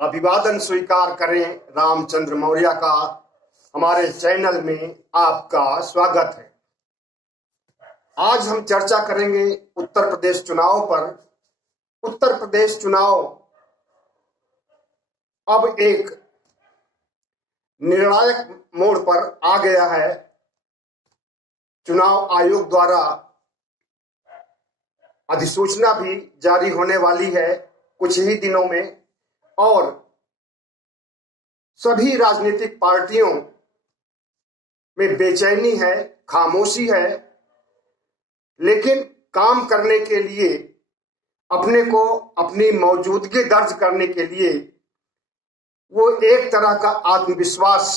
अभिवादन स्वीकार करें रामचंद्र मौर्य का। हमारे चैनल में आपका स्वागत है। आज हम चर्चा करेंगे उत्तर प्रदेश चुनाव पर। उत्तर प्रदेश चुनाव अब एक निर्णायक मोड़ पर आ गया है। चुनाव आयोग द्वारा अधिसूचना भी जारी होने वाली है कुछ ही दिनों में, और सभी राजनीतिक पार्टियों में बेचैनी है, खामोशी है, लेकिन काम करने के लिए, अपने को अपनी मौजूदगी दर्ज करने के लिए वो एक तरह का आत्मविश्वास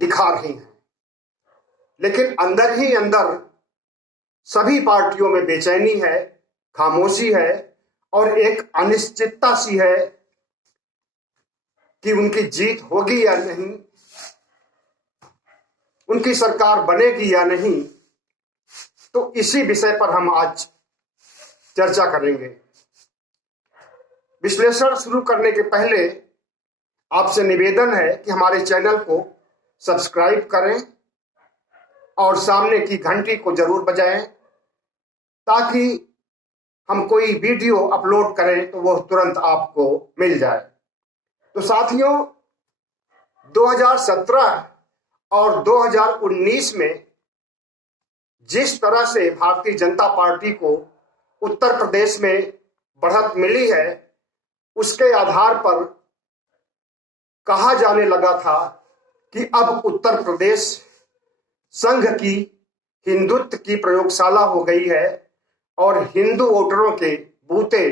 दिखा रही हैं। लेकिन अंदर ही अंदर सभी पार्टियों में बेचैनी है, खामोशी है और एक अनिश्चितता सी है कि उनकी जीत होगी या नहीं, उनकी सरकार बनेगी या नहीं। तो इसी विषय पर हम आज चर्चा करेंगे। विश्लेषण शुरू करने के पहले आपसे निवेदन है कि हमारे चैनल को सब्सक्राइब करें और सामने की घंटी को जरूर बजाएं, ताकि हम कोई वीडियो अपलोड करें तो वह तुरंत आपको मिल जाए। तो साथियों, 2017 और 2019 में जिस तरह से भारतीय जनता पार्टी को उत्तर प्रदेश में बढ़त मिली है, उसके आधार पर कहा जाने लगा था कि अब उत्तर प्रदेश संघ की हिंदुत्व की प्रयोगशाला हो गई है और हिंदू वोटरों के बूते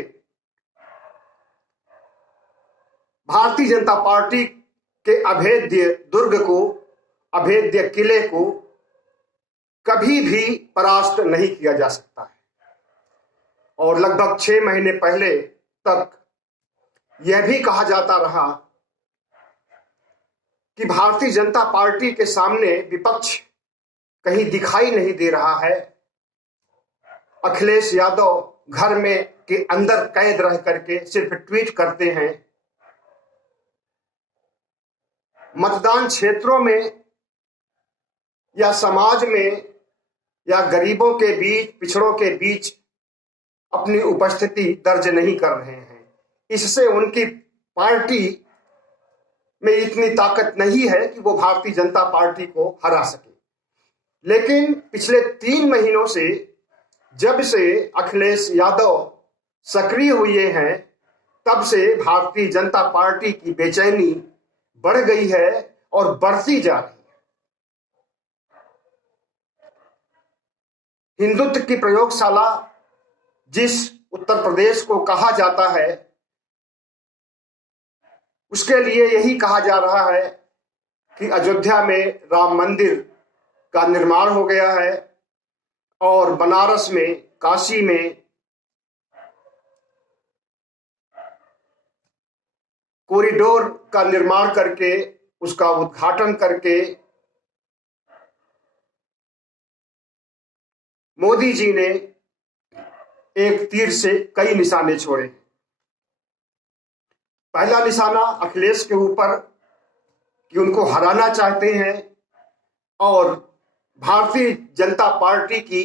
भारतीय जनता पार्टी के अभेद्य दुर्ग को, अभेद्य किले को कभी भी परास्त नहीं किया जा सकता है। और लगभग 6 महीने पहले तक यह भी कहा जाता रहा कि भारतीय जनता पार्टी के सामने विपक्ष कहीं दिखाई नहीं दे रहा है। अखिलेश यादव घर में के अंदर कैद रह करके सिर्फ ट्वीट करते हैं। मतदान क्षेत्रों में या समाज में या गरीबों के बीच, पिछड़ों के बीच अपनी उपस्थिति दर्ज नहीं कर रहे हैं। इससे उनकी पार्टी में इतनी ताकत नहीं है कि वो भारतीय जनता पार्टी को हरा सके। लेकिन पिछले 3 महीनों से, जब से अखिलेश यादव सक्रिय हुए हैं, तब से भारतीय जनता पार्टी की बेचैनी बढ़ गई है और बढ़ती जा रही है। हिंदुत्व की प्रयोगशाला जिस उत्तर प्रदेश को कहा जाता है, उसके लिए यही कहा जा रहा है कि अयोध्या में राम मंदिर का निर्माण हो गया है और बनारस में, काशी में कॉरिडोर का निर्माण करके, उसका उद्घाटन करके मोदी जी ने एक तीर से कई निशाने छोड़े। पहला निशाना अखिलेश के ऊपर कि उनको हराना चाहते हैं और भारतीय जनता पार्टी की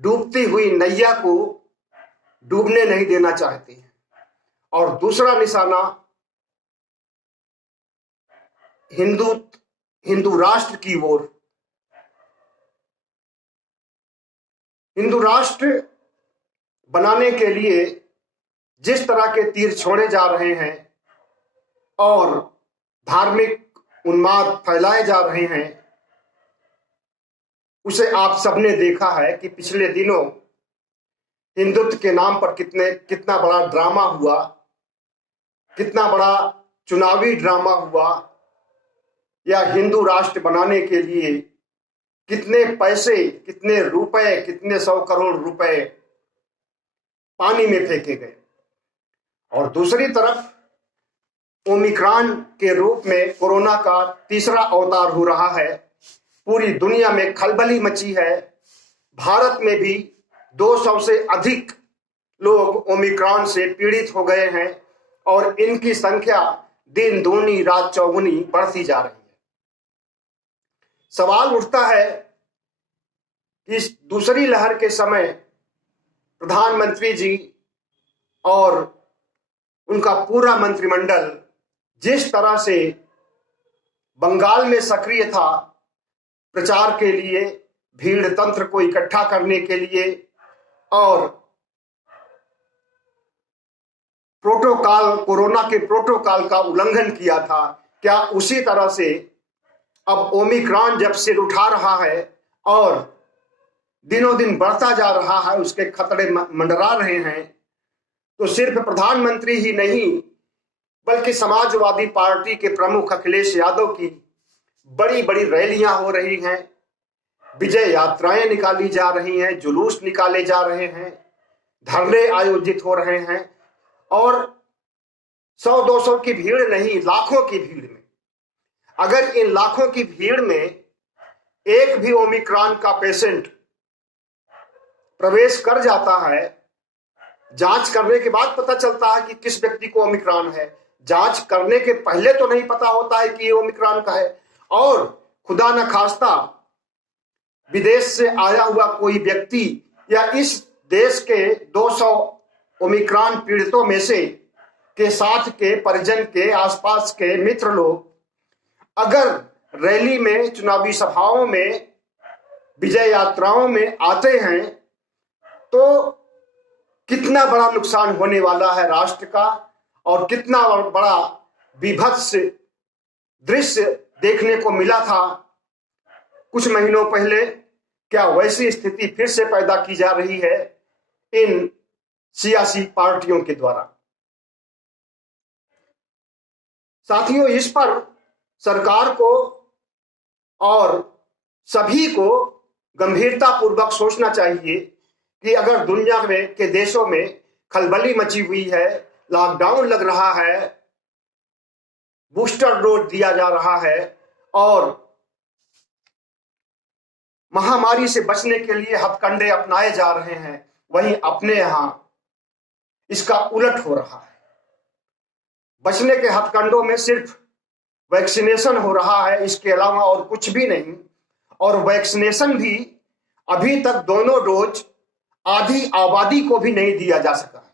डूबती हुई नैया को डूबने नहीं देना चाहते हैं। और दूसरा निशाना हिंदू राष्ट्र की ओर। हिंदू राष्ट्र बनाने के लिए जिस तरह के तीर छोड़े जा रहे हैं और धार्मिक उन्माद फैलाए जा रहे हैं, उसे आप सबने देखा है कि पिछले दिनों हिंदुत्व के नाम पर कितना बड़ा ड्रामा हुआ, कितना बड़ा चुनावी ड्रामा हुआ, या हिंदू राष्ट्र बनाने के लिए कितने पैसे, कितने रुपए, कितने 100 करोड़ रुपए पानी में फेंके गए। और दूसरी तरफ ओमिक्रॉन के रूप में कोरोना का तीसरा अवतार हो रहा है। पूरी दुनिया में खलबली मची है। भारत में भी 200 से अधिक लोग ओमिक्रॉन से पीड़ित हो गए हैं और इनकी संख्या दिन दूनी रात चौगुनी बढ़ती जा रही है। सवाल उठता है कि इस दूसरी लहर के समय प्रधानमंत्री जी और उनका पूरा मंत्रिमंडल जिस तरह से बंगाल में सक्रिय था प्रचार के लिए, भीड़ तंत्र को इकट्ठा करने के लिए और प्रोटोकॉल, कोरोना के प्रोटोकॉल का उल्लंघन किया था, क्या उसी तरह से अब ओमिक्रॉन जब सिर उठा रहा है और दिनों दिन बढ़ता जा रहा है, उसके खतरे मंडरा रहे हैं, तो सिर्फ प्रधानमंत्री ही नहीं बल्कि समाजवादी पार्टी के प्रमुख अखिलेश यादव की बड़ी बड़ी रैलियां हो रही हैं, विजय यात्राएं निकाली जा रही हैं, जुलूस निकाले जा रहे हैं, धरने आयोजित हो रहे हैं और 100-200 की भीड़ नहीं, लाखों की भीड़ में, अगर इन लाखों की भीड़ में एक भी ओमिक्रॉन का पेशेंट प्रवेश कर जाता है, जांच करने के बाद पता चलता है कि किस व्यक्ति को ओमिक्रॉन है, जांच करने के पहले तो नहीं पता होता है कि ये ओमिक्रॉन का है, और खुदा न खास्ता विदेश से आया हुआ कोई व्यक्ति या इस देश के 200 ओमिक्रॉन पीड़ितों में से के साथ के परिजन के आसपास के मित्र लोग अगर रैली में, चुनावी सभाओं में, विजय यात्राओं में आते हैं तो कितना बड़ा नुकसान होने वाला है राष्ट्र का और कितना बड़ा विभत्स दृश्य देखने को मिला था कुछ महीनों पहले। क्या वैसी स्थिति फिर से पैदा की जा रही है इन सियासी पार्टियों के द्वारा? साथियों, इस पर सरकार को और सभी को गंभीरता पूर्वक सोचना चाहिए कि अगर दुनिया में के देशों में खलबली मची हुई है, लॉकडाउन लग रहा है, बूस्टर डोज दिया जा रहा है और महामारी से बचने के लिए हथकंडे अपनाए जा रहे हैं, वहीं अपने यहां इसका उलट हो रहा है। बचने के हथकंडों में सिर्फ वैक्सीनेशन हो रहा है, इसके अलावा और कुछ भी नहीं। और वैक्सीनेशन भी अभी तक दोनों डोज आधी आबादी को भी नहीं दिया जा सका है।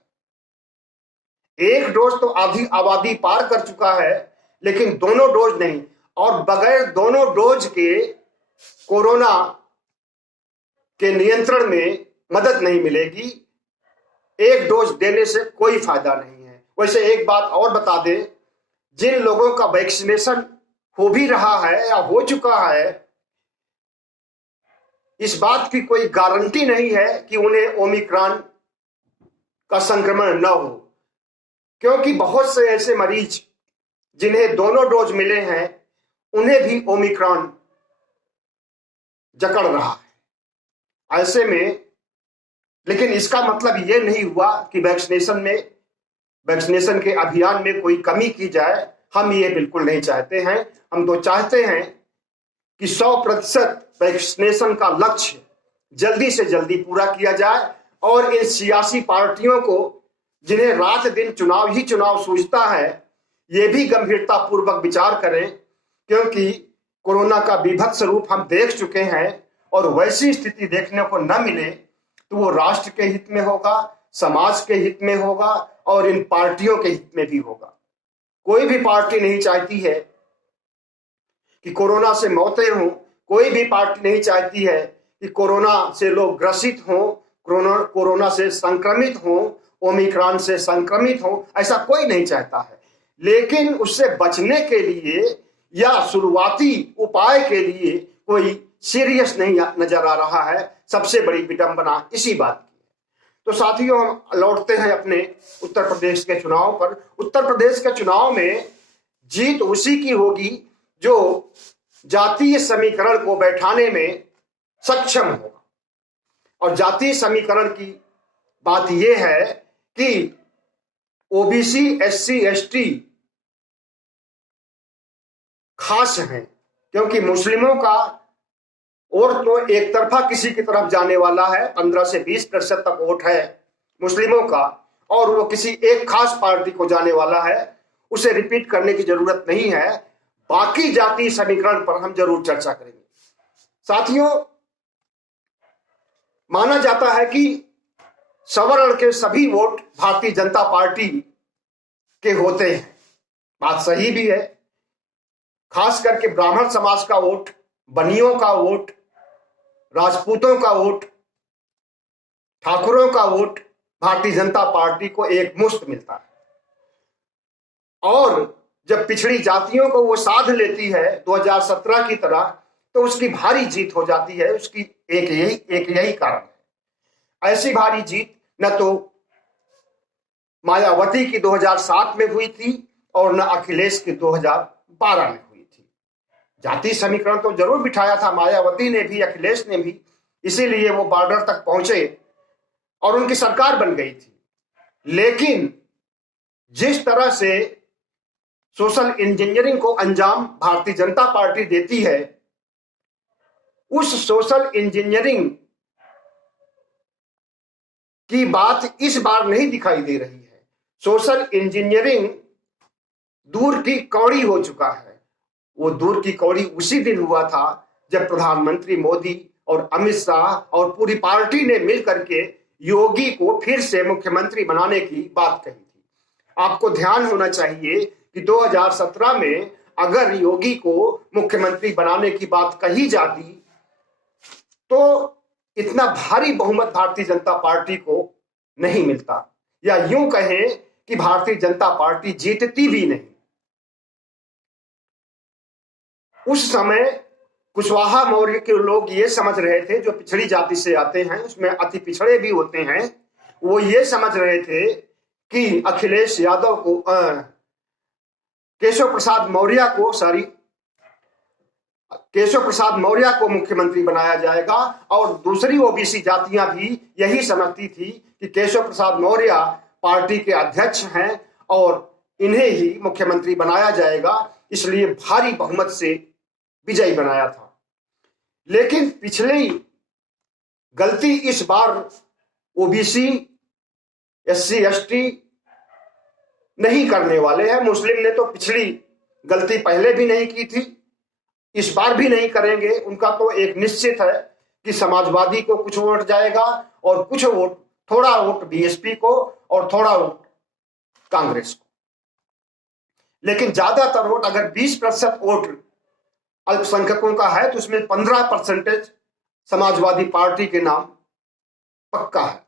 एक डोज तो आधी आबादी पार कर चुका है, लेकिन दोनों डोज नहीं। और बगैर दोनों डोज के कोरोना के नियंत्रण में मदद नहीं मिलेगी। एक डोज देने से कोई फायदा नहीं है। वैसे एक बात और बता दें, जिन लोगों का वैक्सीनेशन हो भी रहा है या हो चुका है, इस बात की कोई गारंटी नहीं है कि उन्हें ओमिक्रॉन का संक्रमण न हो, क्योंकि बहुत से ऐसे मरीज जिन्हें दोनों डोज मिले हैं उन्हें भी ओमिक्रॉन जकड़ रहा है। ऐसे में लेकिन इसका मतलब यह नहीं हुआ कि वैक्सीनेशन के अभियान में कोई कमी की जाए। हम ये बिल्कुल नहीं चाहते हैं। हम तो चाहते हैं कि 100% वैक्सीनेशन का लक्ष्य जल्दी से जल्दी पूरा किया जाए और इन सियासी पार्टियों को, जिन्हें रात दिन चुनाव ही चुनाव सूझता है, ये भी गंभीरता पूर्वक विचार करें, क्योंकि कोरोना का विभत्स रूप हम देख चुके हैं और वैसी स्थिति देखने को न मिले तो वो राष्ट्र के हित में होगा, समाज के हित में होगा और इन पार्टियों के हित में भी होगा। कोई भी पार्टी नहीं चाहती है कि कोरोना से मौतें हों, कोई भी पार्टी नहीं चाहती है कि कोरोना से लोग ग्रसित हों, कोरोना से संक्रमित हों, ओमिक्रॉन से संक्रमित हों, ऐसा कोई नहीं चाहता है। लेकिन उससे बचने के लिए या शुरुआती उपाय के लिए कोई सीरियस नहीं नजर आ रहा है। सबसे बड़ी विडंबना इसी बात की है। तो साथियों, हम लौटते हैं अपने उत्तर प्रदेश के चुनाव पर। उत्तर प्रदेश के चुनाव में जीत उसी की होगी जो जातीय समीकरण को बैठाने में सक्षम होगा। और जातीय समीकरण की बात यह है कि ओबीसी, एससी, एसटी खास हैं, क्योंकि मुस्लिमों का वोट तो एक तरफा किसी की तरफ जाने वाला है, 15 से 20% तक वोट है मुस्लिमों का और वो किसी एक खास पार्टी को जाने वाला है, उसे रिपीट करने की जरूरत नहीं है। बाकी जातीय समीकरण पर हम जरूर चर्चा करेंगे। साथियों, माना जाता है कि सवर्ण के सभी वोट भारतीय जनता पार्टी के होते हैं। बात सही भी है। खास करके ब्राह्मण समाज का वोट, बनियों का वोट, राजपूतों का वोट, ठाकुरों का वोट भारतीय जनता पार्टी को एक मुश्त मिलता है। और जब पिछड़ी जातियों को वो साध लेती है 2017 की तरह, तो उसकी भारी जीत हो जाती है। उसकी एक यही कारण है। ऐसी भारी जीत न तो मायावती की 2007 में हुई थी और न अखिलेश की 2012 में हुई थी। जाति समीकरण तो जरूर बिठाया था मायावती ने भी, अखिलेश ने भी, इसीलिए वो बॉर्डर तक पहुंचे और उनकी सरकार बन गई थी। लेकिन जिस तरह से सोशल इंजीनियरिंग को अंजाम भारतीय जनता पार्टी देती है, उस सोशल इंजीनियरिंग की बात इस बार नहीं दिखाई दे रही है। सोशल इंजीनियरिंग दूर की कौड़ी हो चुका है। वो दूर की कौड़ी उसी दिन हुआ था जब प्रधानमंत्री मोदी और अमित शाह और पूरी पार्टी ने मिलकर के योगी को फिर से मुख्यमंत्री बनाने की बात कही थी। आपको ध्यान होना चाहिए कि 2017 में अगर योगी को मुख्यमंत्री बनाने की बात कही जाती तो इतना भारी बहुमत भारतीय जनता पार्टी को नहीं मिलता, या यूं कहें कि भारतीय जनता पार्टी जीतती भी नहीं। उस समय कुशवाहा मौर्य के लोग ये समझ रहे थे, जो पिछड़ी जाति से आते हैं, उसमें अति पिछड़े भी होते हैं, वो ये समझ रहे थे कि अखिलेश यादव को केशव प्रसाद मौर्य को मुख्यमंत्री बनाया जाएगा। और दूसरी ओबीसी जातियां भी यही समझती थी कि केशव प्रसाद मौर्य पार्टी के अध्यक्ष हैं और इन्हें ही मुख्यमंत्री बनाया जाएगा, इसलिए भारी बहुमत से विजयी बनाया था। लेकिन पिछली गलती इस बार ओबीसी, एससी, एसटी नहीं करने वाले हैं। मुस्लिम ने तो पिछली गलती पहले भी नहीं की थी, इस बार भी नहीं करेंगे। उनका तो एक निश्चित है कि समाजवादी को कुछ वोट जाएगा और कुछ वोट, थोड़ा वोट बीएसपी को और थोड़ा वोट कांग्रेस को। लेकिन ज्यादातर वोट, अगर 20% वोट अल्पसंख्यकों का है तो उसमें 15% समाजवादी पार्टी के नाम पक्का है।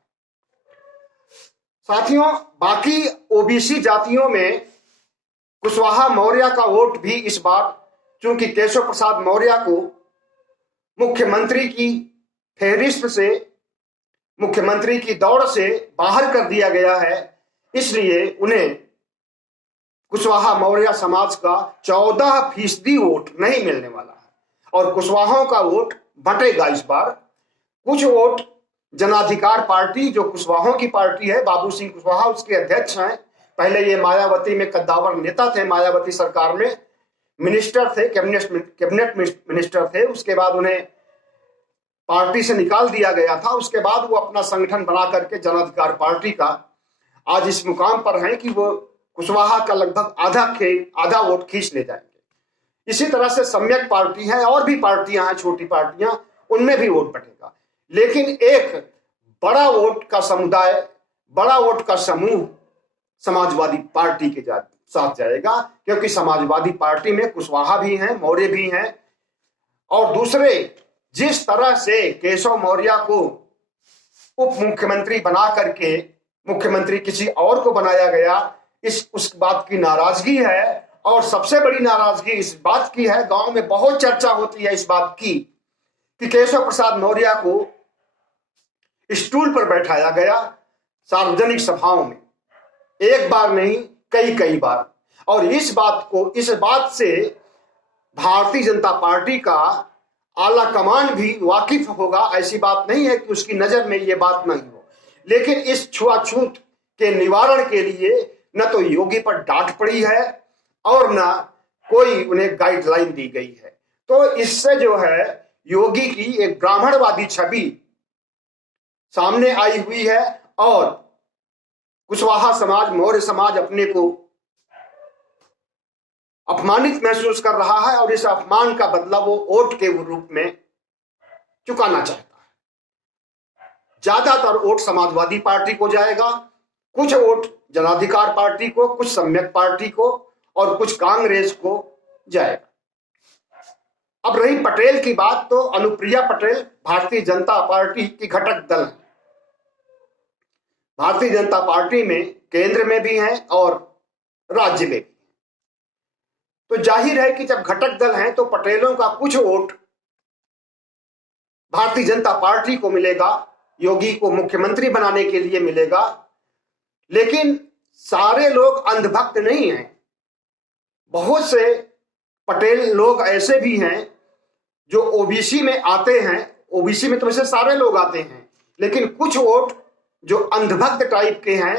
साथियों, बाकी ओबीसी जातियों में कुशवाहा मौर्य का वोट भी इस बार, चूंकि केशव प्रसाद मौर्य को मुख्यमंत्री की फेहरिस्त से, मुख्यमंत्री की दौड़ से बाहर कर दिया गया है, इसलिए उन्हें कुशवाहा मौर्य समाज का 14% वोट नहीं मिलने वाला है और कुशवाहों का वोट बटेगा इस बार। कुछ वोट जनाधिकार पार्टी, जो कुशवाहों की पार्टी है, बाबू सिंह कुशवाहा उसके अध्यक्ष हैं। पहले ये मायावती में कद्दावर नेता थे, मायावती सरकार में मिनिस्टर थे, कैबिनेट मिनिस्टर थे। उसके बाद उन्हें पार्टी से निकाल दिया गया था। उसके बाद वो अपना संगठन बना करके जनाधिकार पार्टी का आज इस मुकाम पर हैं कि वो कुशवाहा का लगभग आधा वोट खींच ले जाएंगे। इसी तरह से सम्यक पार्टी है और भी पार्टियां हैं, छोटी पार्टियां, उनमें भी वोट बटेगा। लेकिन एक बड़ा वोट का समुदाय, बड़ा वोट का समूह समाजवादी पार्टी के साथ जाएगा, क्योंकि समाजवादी पार्टी में कुशवाहा भी हैं, मौर्य भी हैं। और दूसरे, जिस तरह से केशव मौर्य को उप मुख्यमंत्री बना करके मुख्यमंत्री किसी और को बनाया गया, उस बात की नाराजगी है। और सबसे बड़ी नाराजगी इस बात की है, गांव में बहुत चर्चा होती है इस बात की, कि केशव प्रसाद मौर्य को स्टूल पर बैठाया गया सार्वजनिक सभाओं में, एक बार नहीं कई बार। और इस बात से भारतीय जनता पार्टी का आला कमान भी वाकिफ होगा। ऐसी बात नहीं है कि उसकी नजर में ये बात नहीं हो। लेकिन इस छुआछूत के निवारण के लिए न तो योगी पर डांट पड़ी है और न कोई उन्हें गाइडलाइन दी गई है। तो इससे जो है योगी की एक ब्राह्मणवादी छवि सामने आई हुई है और कुशवाहा समाज, मौर्य समाज अपने को अपमानित महसूस कर रहा है और इस अपमान का बदला वो वोट के रूप में चुकाना चाहता है। ज्यादातर वोट समाजवादी पार्टी को जाएगा, कुछ वोट जनाधिकार पार्टी को, कुछ सम्यक पार्टी को और कुछ कांग्रेस को जाएगा। अब रही पटेल की बात, तो अनुप्रिया पटेल भारतीय जनता पार्टी की घटक दल है। भारतीय जनता पार्टी में केंद्र में भी हैं और राज्य में भी। तो जाहिर है कि जब घटक दल हैं तो पटेलों का कुछ वोट भारतीय जनता पार्टी को मिलेगा, योगी को मुख्यमंत्री बनाने के लिए मिलेगा। लेकिन सारे लोग अंधभक्त नहीं हैं। बहुत से पटेल लोग ऐसे भी हैं जो ओबीसी में आते हैं। ओबीसी में तो वैसे सारे लोग आते हैं, लेकिन कुछ वोट जो अंधभक्त टाइप के हैं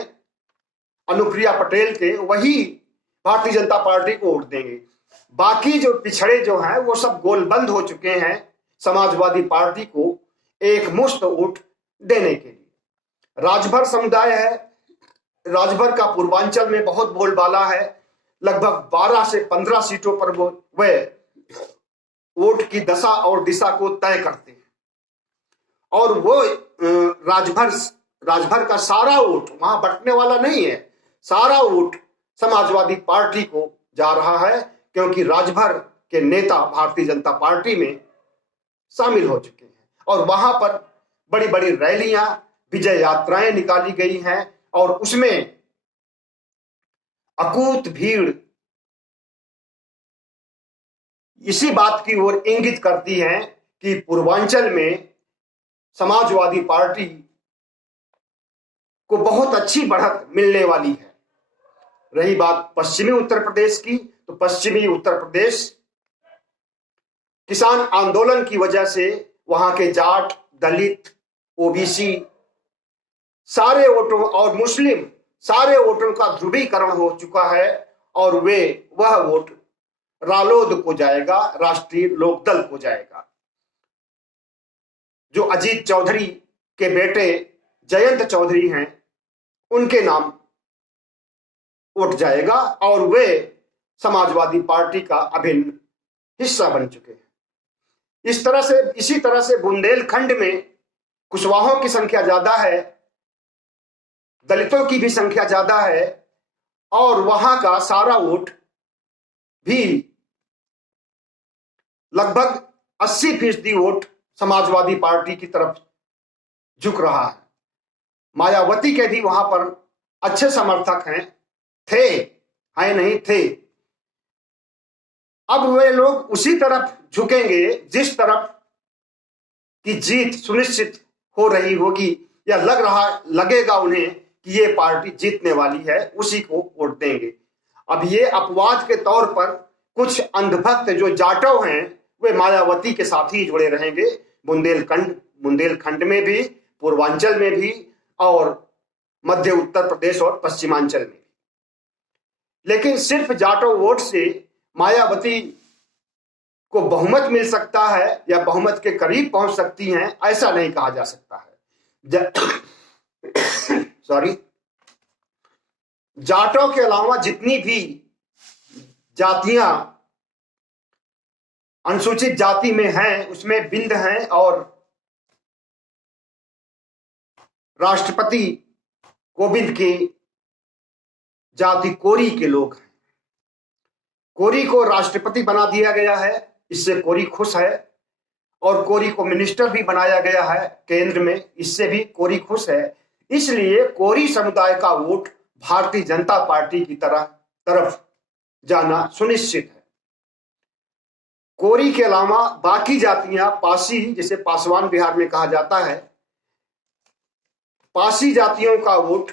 अनुप्रिया पटेल के, वही भारतीय जनता पार्टी को वोट देंगे। बाकी जो पिछड़े जो हैं वो सब गोलबंद हो चुके हैं समाजवादी पार्टी को एक मुश्त वोट देने के लिए। राजभर समुदाय है, राजभर का पूर्वांचल में बहुत बोलबाला है। लगभग 12 से 15 सीटों पर वे वोट की दशा और दिशा को तय करते हैं और वो राजभर का सारा वोट वहां बंटने वाला नहीं है। सारा वोट समाजवादी पार्टी को जा रहा है क्योंकि राजभर के नेता भारतीय जनता पार्टी में शामिल हो चुके हैं और वहां पर बड़ी बड़ी रैलियां, विजय यात्राएं निकाली गई हैं और उसमें अकूत भीड़ इसी बात की ओर इंगित करती है कि पूर्वांचल में समाजवादी पार्टी को बहुत अच्छी बढ़त मिलने वाली है। रही बात पश्चिमी उत्तर प्रदेश की, तो पश्चिमी उत्तर प्रदेश किसान आंदोलन की वजह से वहां के जाट, दलित, ओबीसी सारे वोटों और मुस्लिम सारे वोटों का ध्रुवीकरण हो चुका है और वह वोट रालोद को जाएगा, राष्ट्रीय लोकदल को जाएगा। जो अजीत चौधरी के बेटे जयंत चौधरी हैं उनके नाम वोट जाएगा और वे समाजवादी पार्टी का अभिन्न हिस्सा बन चुके हैं। इसी तरह से बुंदेलखंड में कुशवाहों की संख्या ज्यादा है, दलितों की भी संख्या ज्यादा है और वहां का सारा वोट भी लगभग 80% वोट समाजवादी पार्टी की तरफ झुक रहा है। मायावती के भी वहां पर अच्छे समर्थक हैं नहीं थे। अब वे लोग उसी तरफ झुकेंगे जिस तरफ की जीत सुनिश्चित हो रही होगी या लगेगा उन्हें कि ये पार्टी जीतने वाली है, उसी को वोट देंगे। अब ये अपवाद के तौर पर कुछ अंधभक्त जो जाटव हैं वे मायावती के साथ ही जुड़े रहेंगे, बुंदेलखंड में भी, पूर्वांचल में भी और मध्य उत्तर प्रदेश और पश्चिमांचल में भी। लेकिन सिर्फ जाटव वोट से मायावती को बहुमत मिल सकता है या बहुमत के करीब पहुंच सकती हैं, ऐसा नहीं कहा जा सकता है। जाटों के अलावा जितनी भी जातियां अनुसूचित जाति में हैं उसमें बिंद हैं और राष्ट्रपति कोविंद की जाति कोरी के लोग हैं। कोरी को राष्ट्रपति बना दिया गया है, इससे कोरी खुश है और कोरी को मिनिस्टर भी बनाया गया है केंद्र में, इससे भी कोरी खुश है। इसलिए कोरी समुदाय का वोट भारतीय जनता पार्टी की तरफ जाना सुनिश्चित है। कोरी के अलावा बाकी जातियां पासी, जिसे पासवान बिहार में कहा जाता है, पासी जातियों का वोट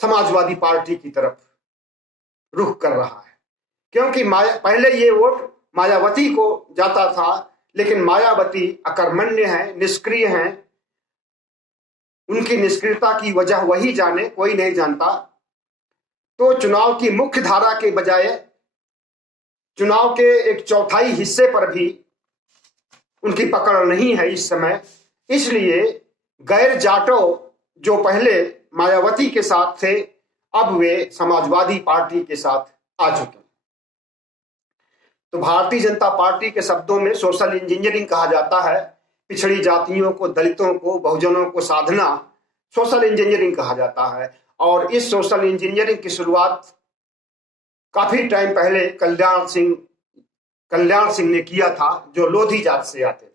समाजवादी पार्टी की तरफ रुख कर रहा है क्योंकि पहले ये वोट मायावती को जाता था, लेकिन मायावती अकर्मण्य है, निष्क्रिय हैं। उनकी निष्क्रियता की वजह वही जाने, कोई नहीं जानता। तो चुनाव की मुख्य धारा के बजाय चुनाव के एक चौथाई हिस्से पर भी उनकी पकड़ नहीं है इस समय। इसलिए गैर जाटो जो पहले मायावती के साथ थे, अब वे समाजवादी पार्टी के साथ आ चुके हैं। तो भारतीय जनता पार्टी के शब्दों में सोशल इंजीनियरिंग कहा जाता है। पिछड़ी जातियों को, दलितों को, बहुजनों को साधना सोशल इंजीनियरिंग कहा जाता है। और इस सोशल इंजीनियरिंग की शुरुआत काफी टाइम पहले कल्याण सिंह ने किया था, जो लोधी जात से आते थे,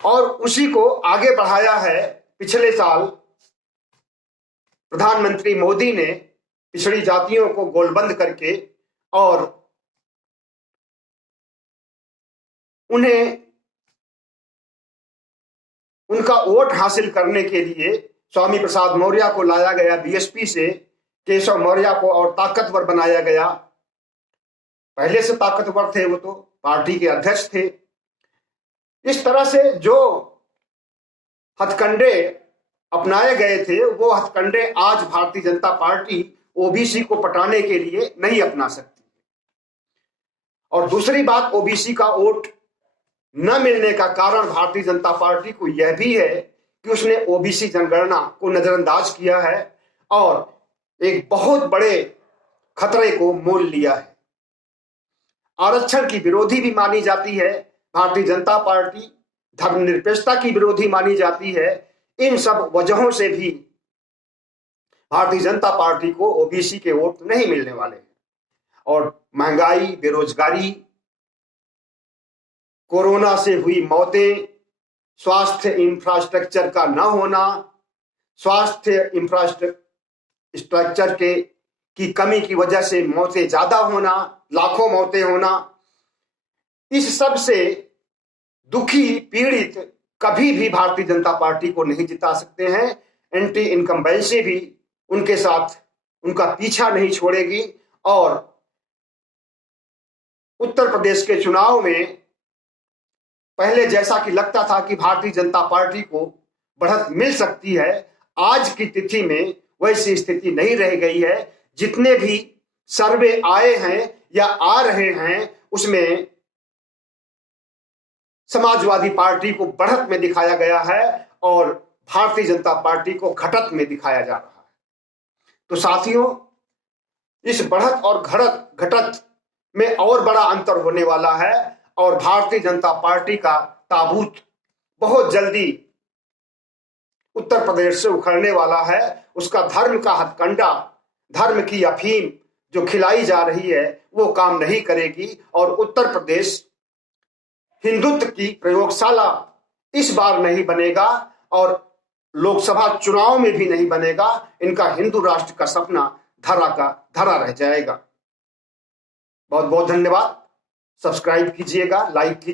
और उसी को आगे बढ़ाया है। पिछले साल प्रधानमंत्री मोदी ने पिछड़ी जातियों को गोलबंद करके और उन्हें उनका वोट हासिल करने के लिए स्वामी प्रसाद मौर्य को लाया गया बीएसपी से, केशव मौर्य को और ताकतवर बनाया गया। पहले से ताकतवर थे, वो तो पार्टी के अध्यक्ष थे। इस तरह से जो हथकंडे अपनाए गए थे, वो हथकंडे आज भारतीय जनता पार्टी ओबीसी को पटाने के लिए नहीं अपना सकती। और दूसरी बात, ओबीसी का वोट न मिलने का कारण भारतीय जनता पार्टी को यह भी है कि उसने ओबीसी जनगणना को नजरअंदाज किया है और एक बहुत बड़े खतरे को मोल लिया है। आरक्षण की विरोधी भी मानी जाती है भारतीय जनता पार्टी, धर्मनिरपेक्षता की विरोधी मानी जाती है। इन सब वजहों से भी भारतीय जनता पार्टी को ओबीसी के वोट नहीं मिलने वाले हैं। और महंगाई, बेरोजगारी, कोरोना से हुई मौतें, स्वास्थ्य इंफ्रास्ट्रक्चर का न होना, स्वास्थ्य इंफ्रास्ट्रक्चर की कमी की वजह से मौतें ज्यादा होना, लाखों मौतें होना, इस सब से दुखी, पीड़ित कभी भी भारतीय जनता पार्टी को नहीं जिता सकते हैं। एंटी इनकम्बेंसी भी उनके साथ उनका पीछा नहीं छोड़ेगी। और उत्तर प्रदेश के चुनाव में पहले जैसा कि लगता था कि भारतीय जनता पार्टी को बढ़त मिल सकती है, आज की तिथि में वैसी स्थिति नहीं रह गई है। जितने भी सर्वे आए हैं या आ रहे हैं, उसमें समाजवादी पार्टी को बढ़त में दिखाया गया है और भारतीय जनता पार्टी को घटत में दिखाया जा रहा है। तो साथियों, इस बढ़त और घटत में और बड़ा अंतर होने वाला है और भारतीय जनता पार्टी का ताबूत बहुत जल्दी उत्तर प्रदेश से उखड़ने वाला है। उसका धर्म का हथकंडा, धर्म की अफीम जो खिलाई जा रही है, वो काम नहीं करेगी और उत्तर प्रदेश हिंदुत्व की प्रयोगशाला इस बार नहीं बनेगा और लोकसभा चुनाव में भी नहीं बनेगा। इनका हिंदू राष्ट्र का सपना धरा रह जाएगा। बहुत बहुत धन्यवाद। सब्सक्राइब कीजिएगा, लाइक कीजिए।